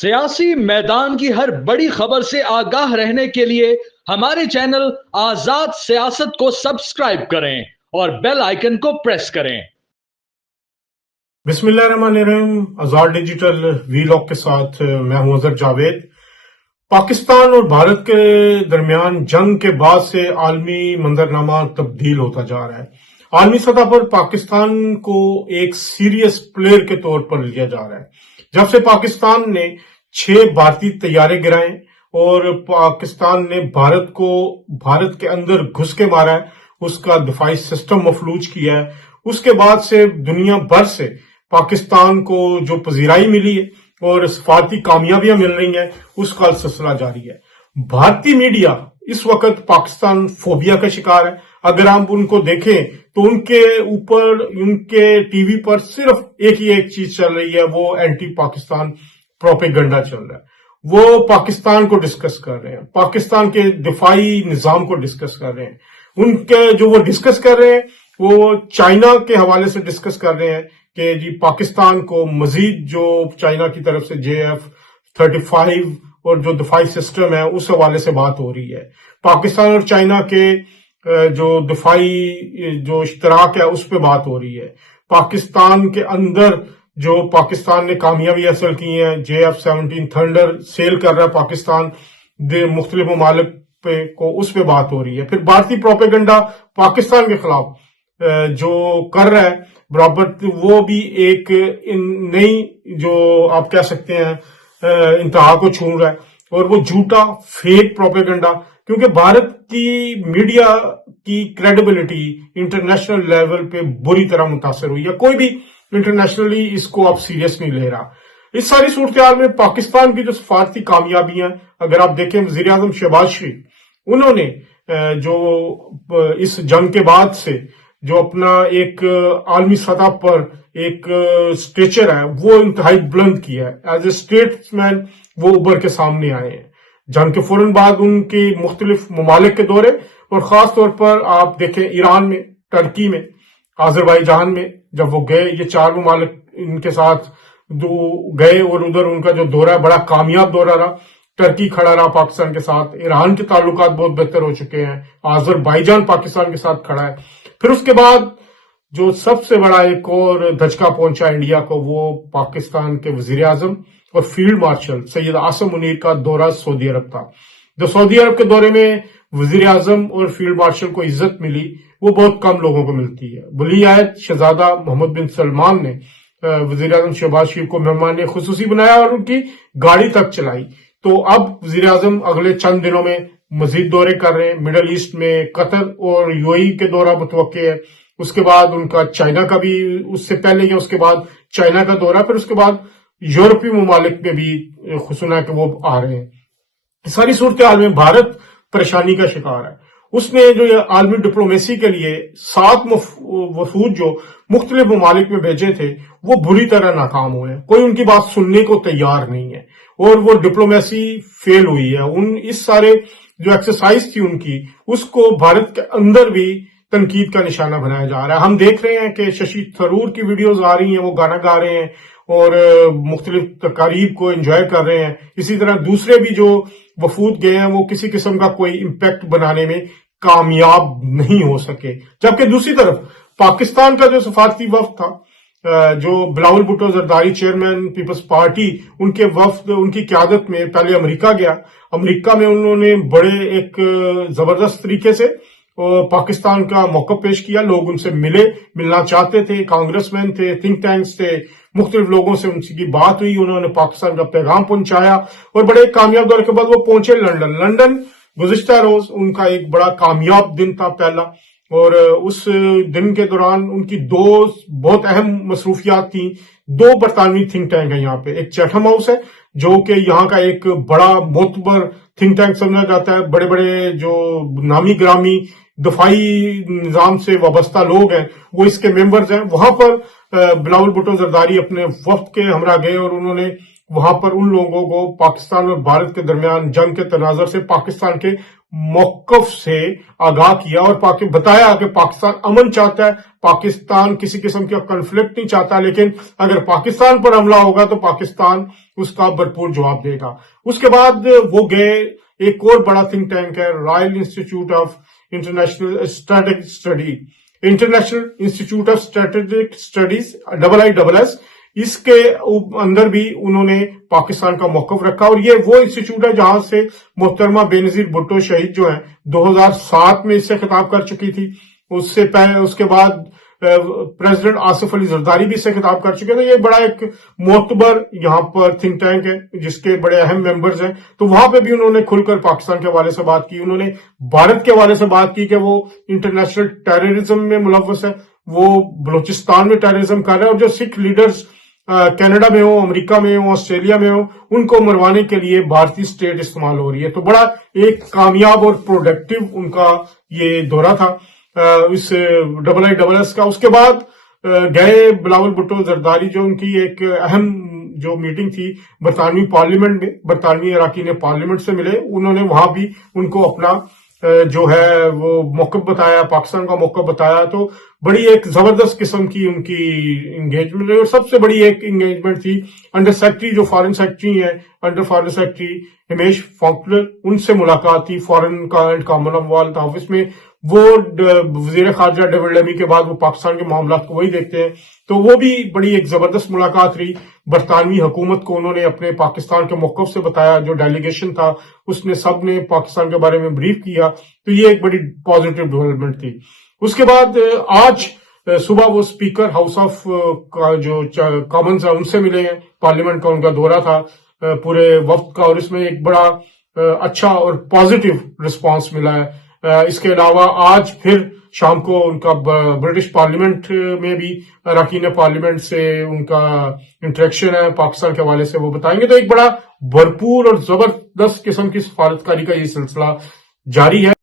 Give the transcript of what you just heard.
सियासी मैदान की हर बड़ी खबर से आगाह रहने के लिए हमारे चैनल आजाद सियासत को सब्सक्राइब करें और बेल आइकन को प्रेस करें। बिस्मिल्लाहिर्रहमानिर्रहीम। आजाद डिजिटल वीलॉग के साथ मैं हूं अजहर जावेद। पाकिस्तान और भारत के दरमियान जंग के बाद से आलमी मंजरनामा तब्दील होता जा रहा है। आलमी सतह पर पाकिस्तान को एक सीरियस प्लेयर के तौर पर लिया जा रहा है। जब से पाकिस्तान ने 6 भारतीय तैयारे गिराए और पाकिस्तान ने भारत के अंदर घुस के मारा है, उसका दिफाई सिस्टम मफलूज किया है, उसके बाद से दुनिया भर से पाकिस्तान को जो पजीराई मिली है और सफारती कामयाबियां मिल रही हैं, उसका सिलसिला जारी है। भारतीय मीडिया इस वक्त पाकिस्तान फोबिया का शिकार है। अगर आप उनको देखें तो उनके ऊपर, उनके टीवी पर सिर्फ एक चीज चल रही है, वो एंटी पाकिस्तान प्रोपेगेंडा चल रहा है। वो पाकिस्तान को डिस्कस कर रहे हैं, पाकिस्तान के दिफाई निजाम को डिस्कस कर रहे हैं। उनके जो वो डिस्कस कर रहे हैं वो चाइना के हवाले से डिस्कस कर रहे हैं कि जी पाकिस्तान को मजीद जो चाइना की तरफ से JF-35 और जो दिफाई सिस्टम है उस हवाले से बात हो रही है। पाकिस्तान और चाइना के जो दिफाई जो इश्तराक है उस पर बात हो रही है। पाकिस्तान के अंदर जो पाकिस्तान ने कामयाबी हासिल की है, JF-17 थंडर सेल कर रहा है पाकिस्तान मुख्तलिफ ममालिक पे को, उस पे बात हो रही है। फिर भारतीय प्रोपेगेंडा पाकिस्तान के खिलाफ जो कर रहा है बराबर, वो भी एक नई जो आप कह सकते हैं इंतहा को छू रहा है, और वो झूठा फेक प्रोपेगेंडा, क्योंकि भारत की मीडिया की क्रेडिबिलिटी इंटरनेशनल लेवल पे बुरी तरह मुतासर हुई है। कोई भी इंटरनेशनली इसको अब सीरियस नहीं ले रहा। इस सारी सूरत में पाकिस्तान की जो सफारती कामयाबियां, अगर आप देखें वजीर आजम शहबाज शरीफ, उन्होंने जो इस जंग के बाद से जो अपना एक आलमी सतह पर एक स्टेचर है वो इंतहाई बुलंद किया है। एज ए स्टेट्समैन वो उभर के सामने आए हैं। जंग के फौरन बाद उनके मुख्तलिफ ममालिक के दौरे, और खास तौर पर आप देखें ईरान में, टर्की में, आजरबाईजान में जब वो गए, ये 4 ममालिक इनके साथ गए और उधर उनका जो दौरा है बड़ा कामयाब दौरा रहा। टर्की खड़ा रहा पाकिस्तान के साथ, ईरान के ताल्लुकात बहुत बेहतर हो चुके हैं, आजरबाईजान पाकिस्तान के साथ खड़ा है। फिर उसके बाद जो सबसे बड़ा एक और धचका पहुंचा इंडिया को, वो पाकिस्तान के वजीर आजम और फील्ड मार्शल सैयद आसिम मुनीर का दौरा सऊदी अरब था। जो सऊदी अरब के दौरे में वजीर आजम और फील्ड मार्शल को इज्जत मिली, वो बहुत कम लोगों को मिलती है। वली अहद शहजादा मोहम्मद बिन सलमान ने वजीर आजम शहबाज शरीफ को मेहमान खुसूसी बनाया और उनकी गाड़ी तक चलाई। तो अब वजीर आजम अगले चंद दिनों में मजीद दौरे कर रहे हैं। मिडल ईस्ट में कतर और UAE के दौरा मुतवक्के है। उसके बाद उनका चाइना का भी, उससे पहले या उसके बाद चाइना का दौरा, फिर उसके बाद यूरोपीय ममालिक में भी सुना कि वो आ रहे हैं। सारी सूरत हाल में भारत परेशानी का शिकार है। उसने जो आलमी डिप्लोमेसी के लिए 7 वफूद जो मुख्तलिफ ममालिक में भेजे थे, वो बुरी तरह नाकाम हुए। कोई उनकी बात सुनने को तैयार नहीं है और वो डिप्लोमेसी फेल हुई है। इस सारे जो एक्सरसाइज थी उनकी, उसको भारत के अंदर भी तनकीद का निशाना बनाया जा रहा है। हम देख रहे हैं कि शशि थरूर की वीडियोज आ रही हैं, वो गाना गा रहे हैं और मुख्तलिफ तकारीब को एंजॉय कर रहे हैं। इसी तरह दूसरे भी जो वफूद गए हैं वो किसी किस्म का कोई इम्पैक्ट बनाने में कामयाब नहीं हो सके। जबकि दूसरी तरफ पाकिस्तान का जो सफारती वफ्द था, जो Bilawal Bhutto Zardari chairman People's Party, उनके वफ्द, उनकी क़यादत में पहले अमेरिका गया। अमेरिका में उन्होंने बड़े एक जबरदस्त तरीके से पाकिस्तान का मौक़िफ़ पेश किया। लोग उनसे मिलना चाहते थे, कांग्रेसमैन थे, थिंक टैंक्स थे, मुख्तलिफ लोगों से उनकी बात हुई, उन्होंने पाकिस्तान का पैगाम पहुंचाया और बड़े कामयाब दौरे के बाद वो पहुंचे लंदन। गुज़िश्ता रोज उनका एक बड़ा कामयाब दिन था पहला, और उस दिन के दौरान उनकी 2 बहुत अहम मसरूफियात थी। 2 बरतानवी थिंक टैंक है यहाँ पे। एक चैथम हाउस है जो कि यहाँ का एक बड़ा मोतबर थिंक टैंक समझा जाता है। बड़े बड़े जो नामी ग्रामी दफाई निजाम से वाबस्ता लोग हैं वो इसके मेंबर्स हैं। वहां पर बिलावल भुट्टो जरदारी अपने वफ्द के हमरा गए और उन्होंने वहां पर उन लोगों को पाकिस्तान और भारत के दरमियान जंग के तनाजर से पाकिस्तान के मौकफ से आगाह किया और बताया कि पाकिस्तान अमन चाहता है, पाकिस्तान किसी किस्म का कन्फ्लिक्ट नहीं चाहता, लेकिन अगर पाकिस्तान पर हमला होगा तो पाकिस्तान उसका भरपूर जवाब देगा। उसके बाद वो गए, एक और बड़ा थिंक टैंक है royal institute of international strategic study, international institute of strategic studies IISS, इसके अंदर भी उन्होंने पाकिस्तान का मौकफ रखा। और ये वो इंस्टीट्यूट है जहां से मोहतरमा बेनजीर भुट्टो शहीद जो है 2007 में इससे खिताब कर चुकी थी। उसके बाद प्रेसिडेंट आसिफ अली जरदारी भी इससे खिताब कर चुके थे। ये बड़ा एक मोतबर यहाँ पर थिंक टैंक है जिसके बड़े अहम मेंबर्स हैं। तो वहां पे भी उन्होंने खुलकर पाकिस्तान के हवाले से बात की, उन्होंने भारत के हवाले से बात की कि वो इंटरनेशनल टेररिज्म में मुलव्वस है, वो बलूचिस्तान में टेररिज्म कर रहा है, और जो सिख लीडर्स कनाडा में हो, अमेरिका में हो, ऑस्ट्रेलिया में हो, उनको मरवाने के लिए भारतीय स्टेट इस्तेमाल हो रही है। तो बड़ा एक कामयाब और प्रोडक्टिव उनका ये दौरा था इस IISS का। उसके बाद गए बिलावल भुट्टो जरदारी, जो उनकी एक अहम जो मीटिंग थी बरतानवी पार्लियामेंट में, बरतानवी अराकीन पार्लियामेंट से मिले, उन्होंने वहां भी उनको अपना जो है वो मौकफ बताया, पाकिस्तान का मौकफ बताया। तो बड़ी एक जबरदस्त किस्म की उनकी इंगेजमेंट रही। और सबसे बड़ी एक इंगेजमेंट थी अंडर सेक्रेटरी, जो फॉरेन सेक्रेटरी है, अंडर फॉरेन सेक्रेटरी हिमेश फॉक्लर, उनसे मुलाकात थी फॉरेन एंड कॉमनवेल्थ ऑफिस में। वो वजीर खारजा डेविड लेमी के बाद वो पाकिस्तान के मामलात को वही देखते हैं। तो वो भी बड़ी एक जबरदस्त मुलाकात रही। बरतानवी हुकूमत को उन्होंने अपने पाकिस्तान के मौकफ से बताया, जो डेलीगेशन था उसने सब ने पाकिस्तान के बारे में ब्रीफ किया। तो ये एक बड़ी पॉजिटिव डेवलपमेंट थी। उसके बाद आज सुबह वो स्पीकर हाउस ऑफ का जो कॉमन्स है उनसे मिले हैं, पार्लियामेंट का उनका दौरा था पूरे वक्त का, और इसमें एक बड़ा अच्छा और पॉजिटिव रिस्पांस मिला है। इसके अलावा आज फिर शाम को उनका ब्रिटिश पार्लियामेंट में भी अरकान पार्लियामेंट से उनका इंटरेक्शन है, पाकिस्तान के हवाले से वो बताएंगे। तो एक बड़ा भरपूर और जबरदस्त किस्म की सफारतकारी का ये सिलसिला जारी है।